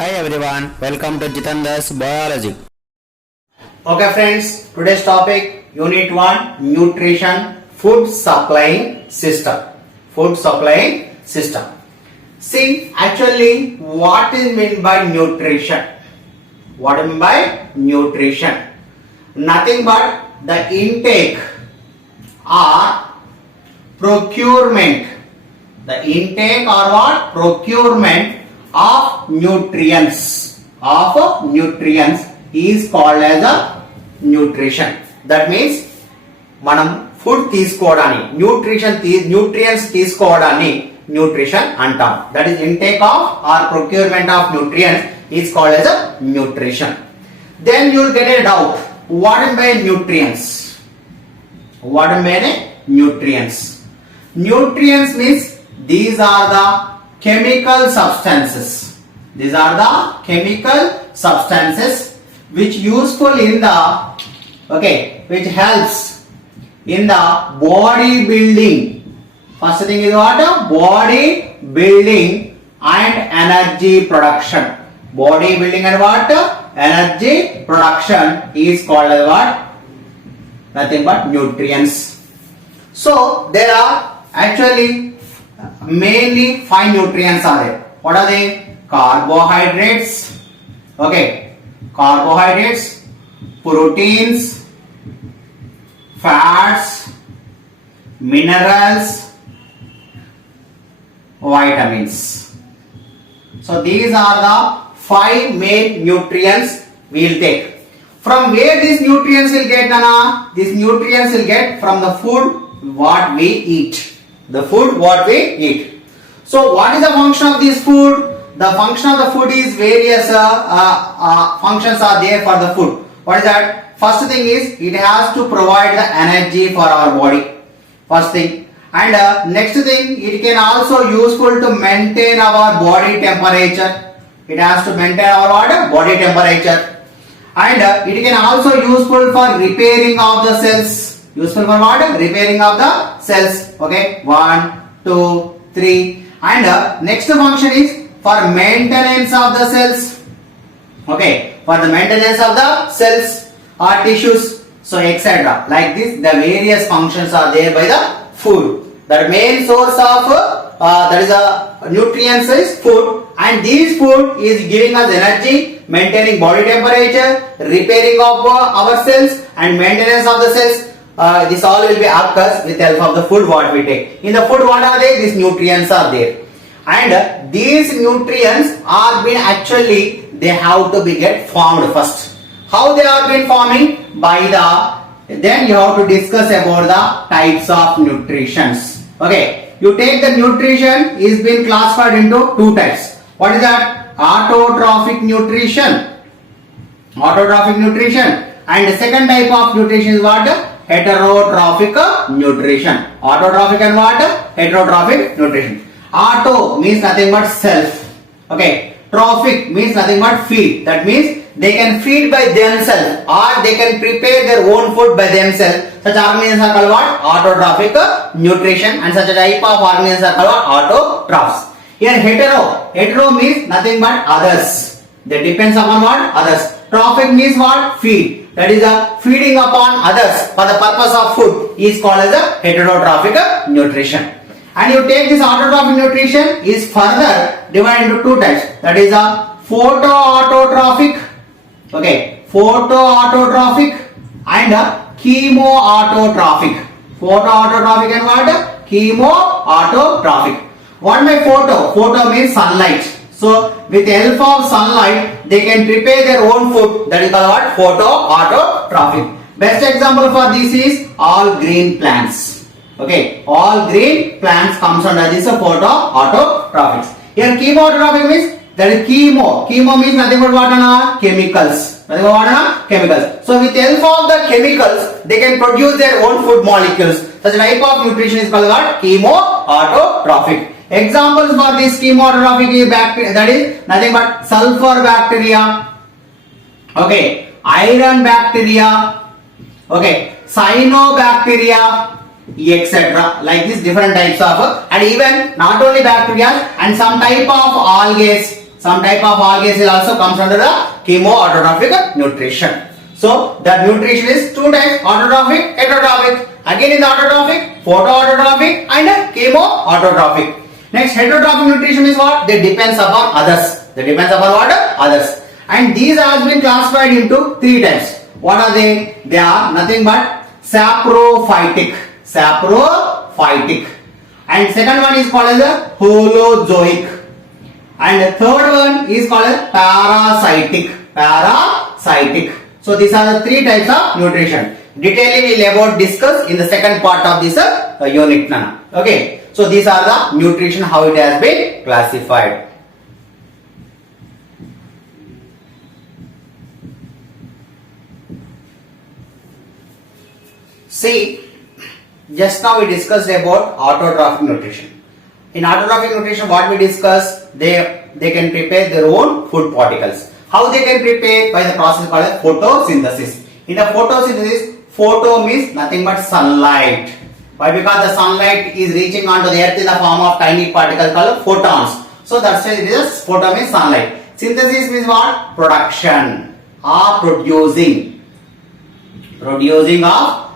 Hi everyone, welcome to Jithender's Biology. Okay friends, today's topic Unit 1 Nutrition Food Supplying System. Food Supplying System. See, actually what is meant by nutrition? What do you mean by nutrition? Nothing but the intake or procurement. The intake or what? Procurement of nutrients is called as a nutrition. That means మనం food తీసుకోవడాన్ని nutrients తీసుకోవడాన్ని nutrition అంటాం. That is intake of or procurement of nutrients is called as a nutrition. Then you will get a doubt, what is by nutrients? What is by nutrients? Nutrients means these are the chemical substances. These are the chemical substances which useful in the which helps in the body building. First thing is what? Body building and energy production. Body building and what? Energy production is called as what? Nothing but nutrients. So there are actually mainly 5 nutrients are there. What are they? Carbohydrates, carbohydrates, proteins, fats, minerals, vitamins. So these are the 5 main nutrients we will take. From where these nutrients will get, Nana? These nutrients will get from the food what we eat. The food what we eat. So what is the function of this food? The function of the food is various functions are there for the food. What is that? First thing is it has to provide the energy for our body. First thing. And next thing, it can also useful to maintain our body temperature. It has to maintain our body temperature. And it can also useful for repairing of the cells. Useful for what? Repairing of the cells. Okay, 1, 2, 3. And next function is for maintenance of the cells. Okay, for the maintenance of the cells or tissues. So etc. Like this, the various functions are there by the food. The main source of that is a nutrients is food, and this food is giving us energy, maintaining body temperature, repairing of our cells, and maintenance of the cells. This all will be occurs with the help of the food what we take. In the food, what are they? These nutrients are there, and these nutrients are being actually they have to be get formed first. How they are been forming? By the then you have to discuss about the types of nutritions. Okay, you take the nutrition is being classified into 2 types. What is that? Autotrophic nutrition. Autotrophic nutrition, and the second type of nutrition is what? Heterotrophic nutrition. Autotrophic and what? Heterotrophic nutrition. Auto means nothing but self. Okay. Trophic means nothing but feed. That means they can feed by themselves or they can prepare their own food by themselves. Such organisms are called what? Autotrophic nutrition, and such a type of organisms are called autotrophs. Here hetero means nothing but others. They depends upon what? Others. Trophic means what? Feed. That is a feeding upon others for the purpose of food is called as a heterotrophic nutrition. And you take this autotrophic nutrition is further divided into 2 types. That is a photoautotrophic, photoautotrophic and a chemoautotrophic. Photoautotrophic and what? Chemoautotrophic. What by photo? Photo means sunlight. So with the help of sunlight, they can prepare their own food. That is called what? Photoautotrophic. Best example for this is all green plants. Okay, all green plants comes under this photoautotrophics. Here chemoautotrophic means that is chemo. Chemo means nothing but what? Chemicals. Nothing but what? Chemicals. So with the help of the chemicals, they can produce their own food molecules. Such a type of nutrition is called what? Chemoautotrophic. Examples for this chemoautotrophic bacteria, that is nothing but sulfur bacteria. Okay, iron bacteria. Okay, cyanobacteria. etc. Like this different types of and even not only bacteria and some type of algae, Some type of algae will also comes under the chemo-autotrophic nutrition. So that nutrition is two types, autotrophic, heterotrophic. Again in the autotrophic, photoautotrophic and chemo-autotrophic. Next, heterotrophic nutrition is what? They depends upon others. They depends upon what? Others. And these have been classified into three types. What are they? They are nothing but saprophytic. Saprophytic. And second one is called as a holozoic. And the third one is called as parasitic. Parasitic. So these are the three types of nutrition. Detailing we will about discuss in the second part of this unit. Okay. So these are the nutrition, how it has been classified. See, just now we discussed about autotrophic nutrition. In autotrophic nutrition, what we discussed, they can prepare their own food particles. How they can prepare? By the process called photosynthesis. In the photosynthesis, photo means nothing but sunlight. Why? Because the sunlight is reaching onto the earth in the form of tiny particles called photons. So that's why it is photo means sunlight. Synthesis means what? Production or producing. Producing of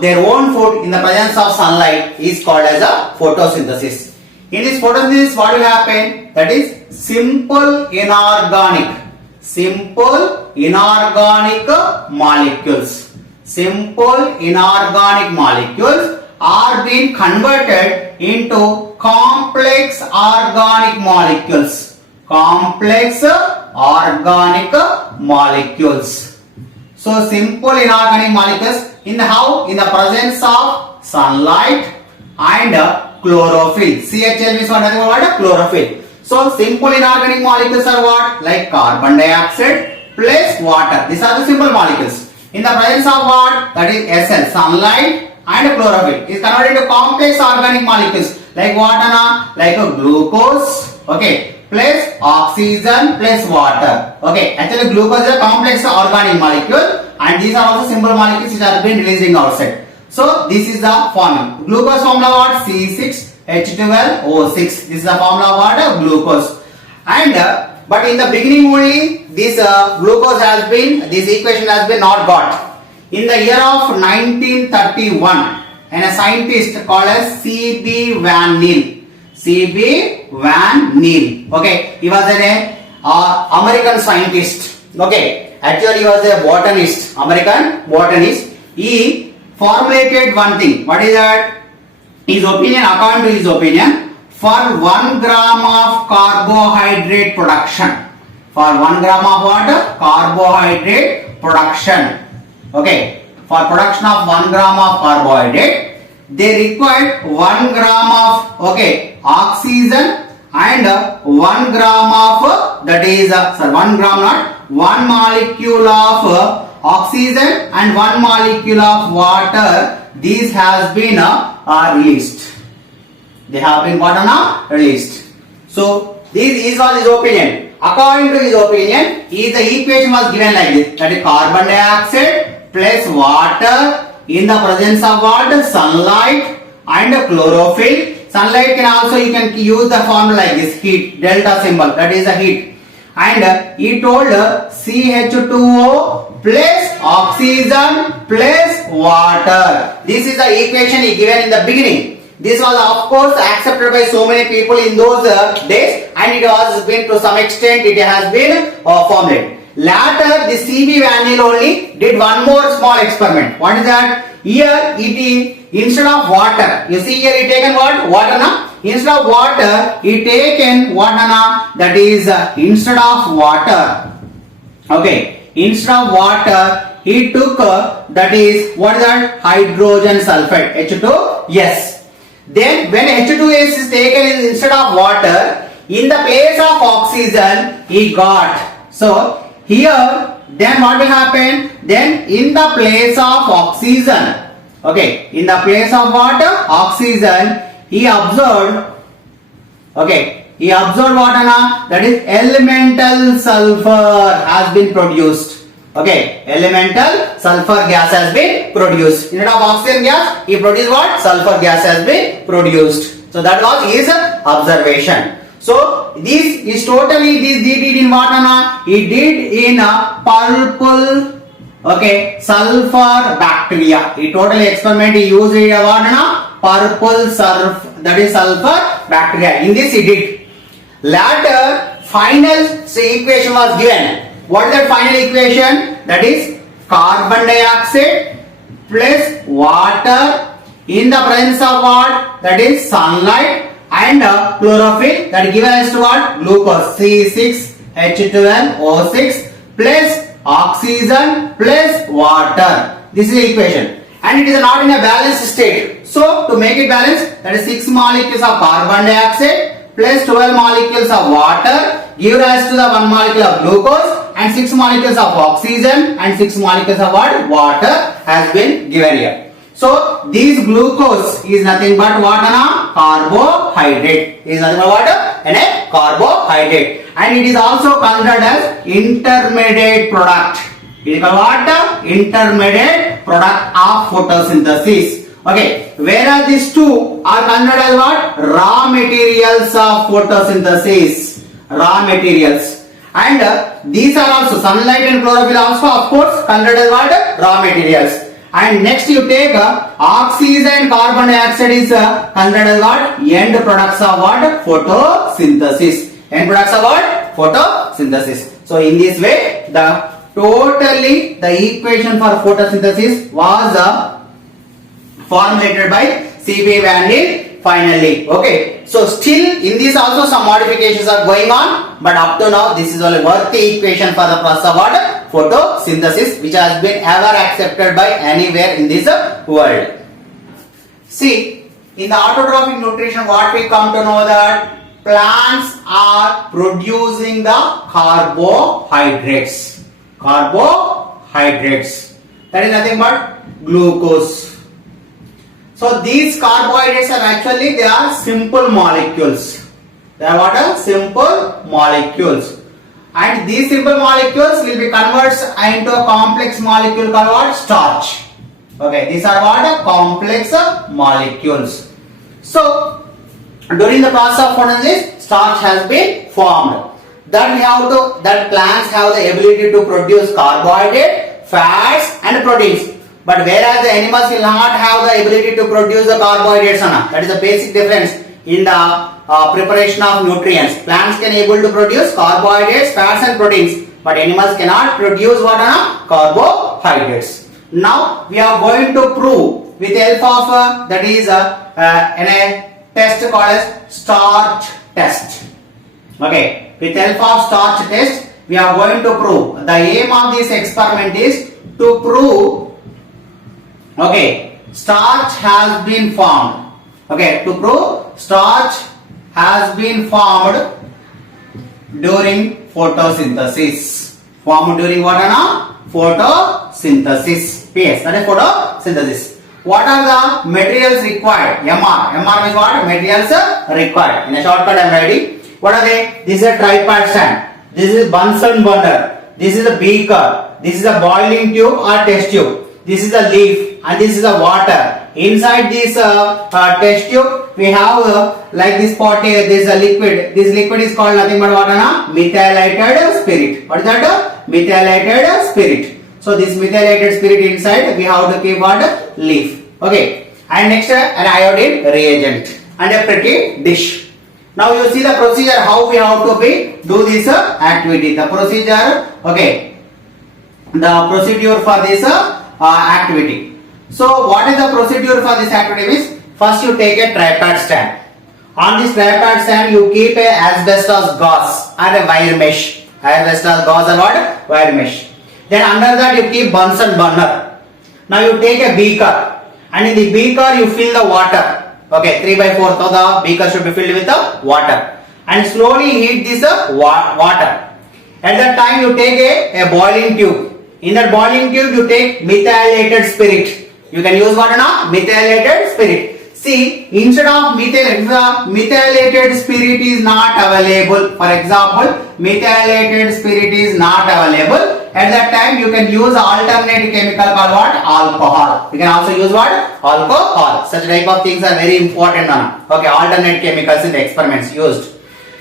their own food in the presence of sunlight is called as a photosynthesis. In this photosynthesis, what will happen? That is simple inorganic. Simple inorganic molecules. Simple inorganic molecules are being converted into complex organic molecules. Complex organic molecules. So simple inorganic molecules in the how? In the presence of sunlight and chlorophyll. CHL means what? Nothing but what? Chlorophyll. So simple inorganic molecules are what? Like carbon dioxide plus water. These are the simple molecules. In the presence of what? That is SN, sunlight and chlorophyll is converted into complex organic molecules like what? Like a glucose, okay, plus oxygen plus water. Okay, actually glucose is a complex organic molecule and these are also simple molecules which are being releasing outside. So this is the formula. Glucose formula what? C6H12O6. This is the formula of what? Glucose. And but in the beginning only this glucose has been, this equation has been not got. In the year of 1931, and a scientist called as C.B. Van Neel. C.B. Van Neel. Okay, he was an American scientist. Okay, actually he was a botanist, American botanist. He formulated one thing. What is that? His opinion, according to his opinion, for 1 gram of carbohydrate production. For 1 gram of what? Carbohydrate production. Okay, for production of 1 gram of carbohydrate, they required 1 gram of oxygen and 1 gram of that is 1 gram not 1 molecule of oxygen and 1 molecule of water. These has been released. They have been released. So this was his opinion. According to his opinion, the equation was given like this. That is carbon dioxide plus water in the presence of what? Sunlight and chlorophyll. Sunlight can also, you can use the formula like this, heat, delta symbol, that is the heat. And he told CH2O plus oxygen plus water. This is the equation he given in the beginning. This was of course accepted by so many people in those days, and it was been to some extent it has been formulated. Later, the C.B. Van Neel only did one more small experiment. What is that? Here it is instead of water. You see here he taken what? Water na? Instead of water, he taken water na? That is instead of water. Okay. Instead of water, he took that is what is that? Hydrogen sulfide. H2. Yes. Then when H2S is taken instead of water, in the place of oxygen, he got. So here, then what will happen? Then in the place of oxygen, okay, in the place of water, oxygen, he observed, okay, he observed what that is elemental sulfur has been produced. Okay, elemental sulfur gas has been produced. Instead of oxygen gas, he produced what? Sulfur gas has been produced. So that was his observation. So this is totally this he did in what Anna? He did in a purple, okay, sulfur bacteria. He totally experiment he used it what Anna? Purple sulfur, that is sulfur bacteria. In this he did. Later final equation was given. What is that final equation? That is carbon dioxide plus water in the presence of what? That is sunlight and chlorophyll, that given as to what? Glucose C6H12O6 plus oxygen plus water. This is the equation, and it is not in a balanced state. So to make it balanced, that is 6 molecules of carbon dioxide plus 12 molecules of water give rise to the 1 molecule of glucose and 6 molecules of oxygen and 6 molecules of what? Water has been given here. So this glucose is nothing but what? Carbohydrate. Is nothing but what? A carbohydrate, and it is also considered as intermediate product. It is called what? Intermediate product of photosynthesis. Okay, whereas these two are considered as what? Raw materials of photosynthesis. Raw materials. And these are also sunlight and chlorophyll also of course considered as what? Raw materials. And next you take oxygen and carbon dioxide is considered as what? End products of what? Photosynthesis. End products of what? Photosynthesis. So in this way the equation for photosynthesis was formulated by C.B. Van Til finally. Okay. So still in this also some modifications are going on, but up to now this is only worthy equation for the process of what? Photosynthesis, which has been ever accepted by anywhere in this world. See, in the autotrophic nutrition what we come to know that plants are producing the carbohydrates. Carbohydrates. That is nothing but glucose. So these carbohydrates are actually they are simple molecules. They are what? Simple molecules. And these simple molecules will be converted into a complex molecule called what? Starch. Okay, these are what? Complex molecules. So during the process of photosynthesis, starch has been formed. That plants have the ability to produce carbohydrate, fats and proteins. But whereas the animals will not have the ability to produce the carbohydrates, that is the basic difference in the preparation of nutrients. Plants can able to produce carbohydrates, fats and proteins, but animals cannot produce what? Carbohydrates. Now we are going to prove with the help of that is in a test called as Starch Test. Okay, with the help of Starch Test we are going to prove. The aim of this experiment is to prove, okay, starch has been formed. Okay, to prove starch has been formed during photosynthesis. Formed during what? Photosynthesis. PS, that is photosynthesis. What are the materials required? MR. MR means what? Materials required. In a shortcut I am writing. What are they? This is a tripod stand. This is Bunsen burner. This is a beaker. This is a boiling tube or test tube. This is a leaf and this is a water. Inside this test tube we have like this pot here, this is a liquid. This liquid is called nothing but what? Methylated spirit. What is that? Methylated spirit. So this methylated spirit inside we have to keep what? Leaf. Okay. And next an iodine reagent and a pretty dish. Now you see the procedure how we have to do this activity. The procedure, okay. The procedure for this activity. So what is the procedure for this activity is, first you take a tripod stand. On this tripod stand you keep a asbestos gauze and a wire mesh. Asbestos gauze and what? Wire mesh. Then under that you keep Bunsen burner. Now you take a beaker and in the beaker you fill the water. Okay, 3/4 of the beaker should be filled with the water and slowly heat this water. At that time you take a boiling tube. In that boiling tube you take methylated spirit. You can use what? Methylated spirit. See, instead of methylated spirit is not available. For example, methylated spirit is not available. At that time you can use alternate chemical called what? Alcohol. You can also use what? Alcohol. Such type of things are very important. Okay, alternate chemicals in the experiments used.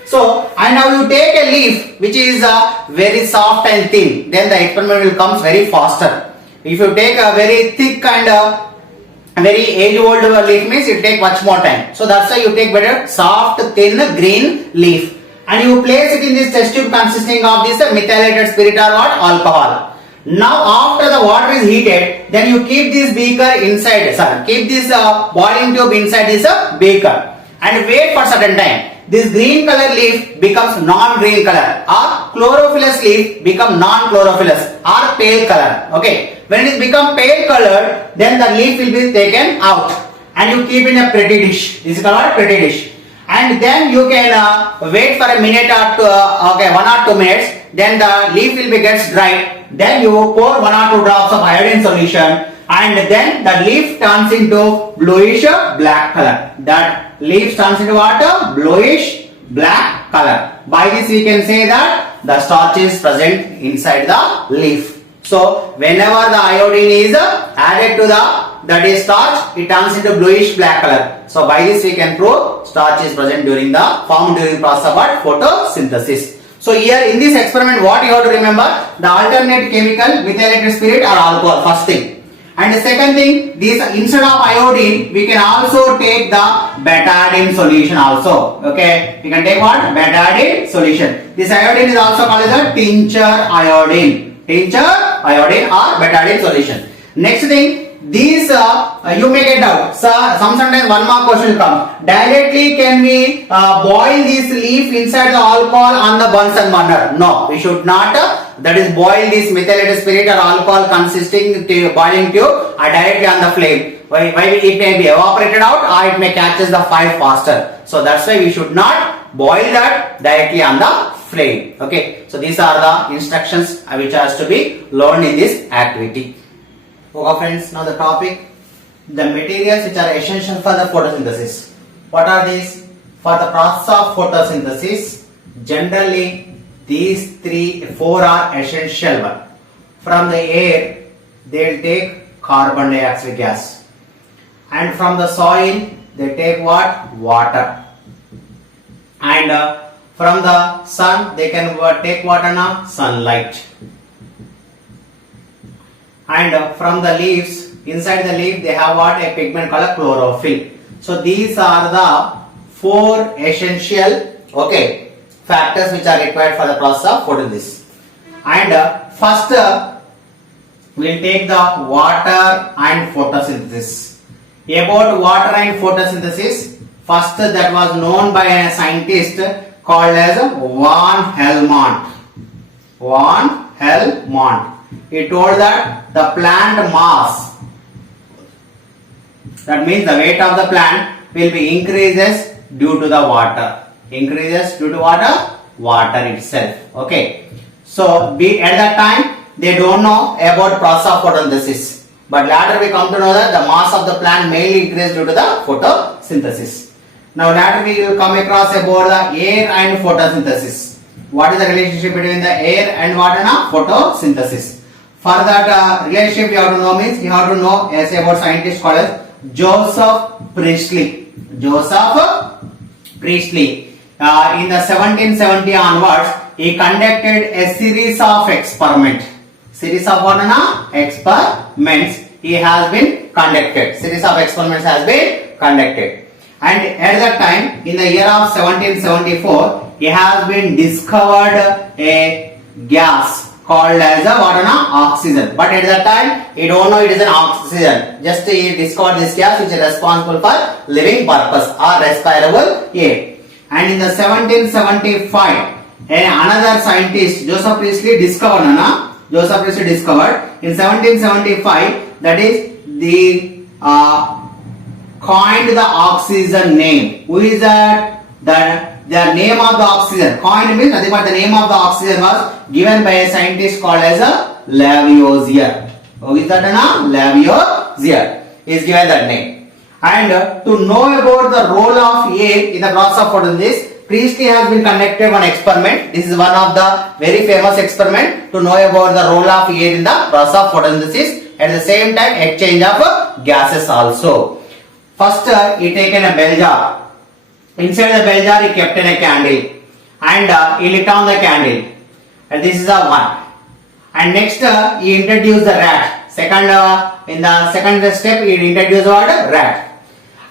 So, and now you take a leaf which is very soft and thin, then the experiment will come very faster. If you take a very thick and very age-old leaf means it take much more time. So that's why you take better soft, thin, green leaf, and you place it in this test tube consisting of this methylated spirit or what? Alcohol. Now after the water is heated, then you keep this beaker inside, keep this boiling tube inside this beaker and wait for certain time. This green color leaf becomes non-green color, or chlorophyllous leaf become non-chlorophyllous or pale color. Okay, when it is become pale colored, then the leaf will be taken out and you keep in a pretty dish. This is called pretty dish. And then you can wait for a minute or two, 1 or 2 minutes. Then the leaf will be gets dry. Then you pour 1 or 2 drops of iodine solution, and then the leaf turns into bluish black color. That leaf turns into what? Bluish black color. By this we can say that the starch is present inside the leaf. So whenever the iodine is added to that is starch, it turns into bluish black color. So by this we can prove starch is present during the process of photosynthesis. So here in this experiment, what you have to remember, the alternate chemical methylated spirit or alcohol, first thing. And the second thing, this instead of iodine, we can also take the betadine solution also. Okay, we can take what? Betadine solution. This iodine is also called as a tincture iodine. Tincture iodine or betadine solution. Next thing, these you may get doubt. So sometimes one more question will come. Directly can we boil this leaf inside the alcohol on the Bunsen burner? No, we should not. That is boil this methylated spirit or alcohol consisting boiling tube directly on the flame. Why it may be evaporated out or it may catches the fire faster. So that's why we should not boil that directly on the flame. Okay. So these are the instructions which has to be learned in this activity. Okay friends, now the topic, the materials which are essential for the photosynthesis. What are these? For the process of photosynthesis, generally these 4 are essential one. From the air, they will take carbon dioxide gas, and from the soil, they take what? Water, and from the sun, they can take what? Sunlight. And from the leaves, inside the leaf they have what? A pigment called chlorophyll. So these are the 4 essential factors which are required for the process of photosynthesis. And first we will take the water and photosynthesis. About water and photosynthesis, first that was known by a scientist called as Van Helmont. Van Helmont. He told that the plant mass, that means the weight of the plant, will be increases due to the water. Increases due to water? Water itself. Okay. So at that time they don't know about process of photosynthesis. But later we come to know that the mass of the plant mainly increases due to the photosynthesis. Now later we will come across about the air and photosynthesis. What is the relationship between the air and what and photosynthesis? For that relationship you have to know means you have to know as about scientist called as Joseph Priestley. Joseph Priestley. In the 1770 onwards, he conducted a series of experiments. Series of what? Experiments he has been conducted. Series of experiments has been conducted. And at that time, in the year of 1774, he has been discovered a gas called as oxygen. But at that time, he don't know it is an oxygen. Just he discovered this gas which is responsible for living purpose or respirable air. And in the 1775, another scientist, Joseph Priestley discovered. In 1775, that is the coined the oxygen name. Who is that? The name of the oxygen. Coined means nothing but the name of the oxygen was given by a scientist called as Lavoisier. Who is that? Lavoisier is given that name. And to know about the role of air in the process of photosynthesis, Priestley has been conducted one experiment. This is one of the very famous experiment to know about the role of air in the process of photosynthesis. At the same time, exchange of gases also. First, he taken a bell jar. Inside the bell jar, he kept in a candle. and he lit on the candle, and this is a 1. And next he introduced the rat. In the second step he introduced what? Rat.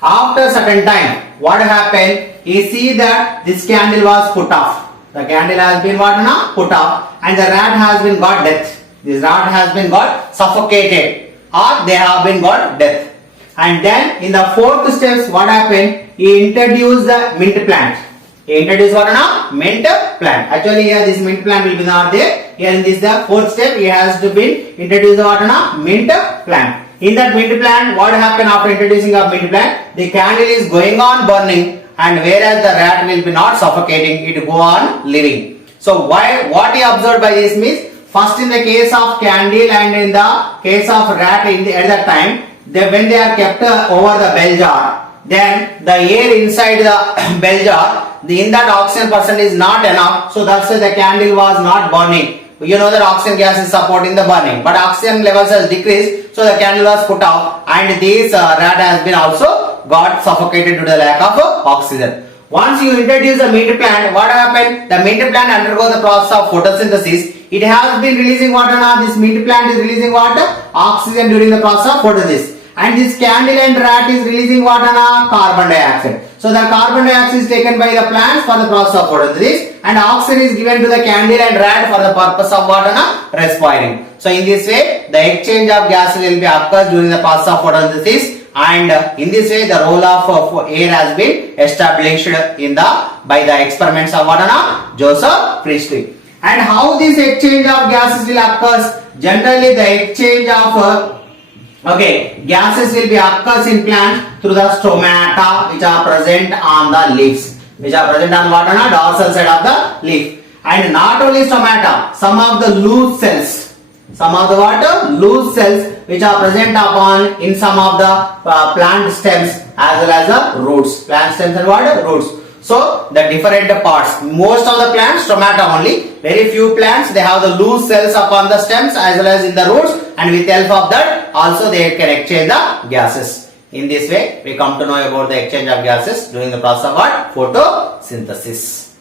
After certain time, what happened? He see that this candle was put off. The candle has been what? Put off, and the rat has been got death. This rat has been got suffocated, or they have been got death. And then in the fourth steps, what happened? He introduced the mint plant. He introduced what? Mint plant. Actually here this mint plant will be not there. Here in this the fourth step, he has to be introduced what? Mint plant. In that mint plant, what happened after introducing of mint plant? The candle is going on burning, and whereas the rat will be not suffocating, it go on living. So what he observed by this means, first in the case of candle and in the case of rat at that time, when they are kept over the bell jar, then the air inside the bell jar, in that oxygen percent is not enough, so that's why the candle was not burning. You know that oxygen gas is supporting the burning, but oxygen levels has decreased, so the candle was put out, and this rat has been also got suffocated due to the lack of oxygen. Once you introduce the mint plant, what happened? The mint plant undergo the process of photosynthesis. It has been releasing what? This mint plant is releasing what? Oxygen during the process of photosynthesis. And this candle and rat is releasing what? Carbon dioxide. So the carbon dioxide is taken by the plants for the process of photosynthesis, and oxygen is given to the candle and rat for the purpose of what? Respiring. So in this way, the exchange of gases will be occurs during the process of photosynthesis, and in this way the role of air has been established by the experiments of what? Joseph Priestley. And how this exchange of gases will occurs? Generally the exchange of gases will be occurs in plants through the stomata, which are present on the leaves, which are present on what? Dorsal side of the leaf. And not only stomata, some of the loose cells, loose cells which are present upon in some of the plant stems as well as the roots. Plant stems and what? Roots. So the different parts, most of the plants stomata only, very few plants they have the loose cells upon the stems as well as in the roots, and with help of that also they can exchange the gases. In this way we come to know about the exchange of gases during the process of what? Photosynthesis.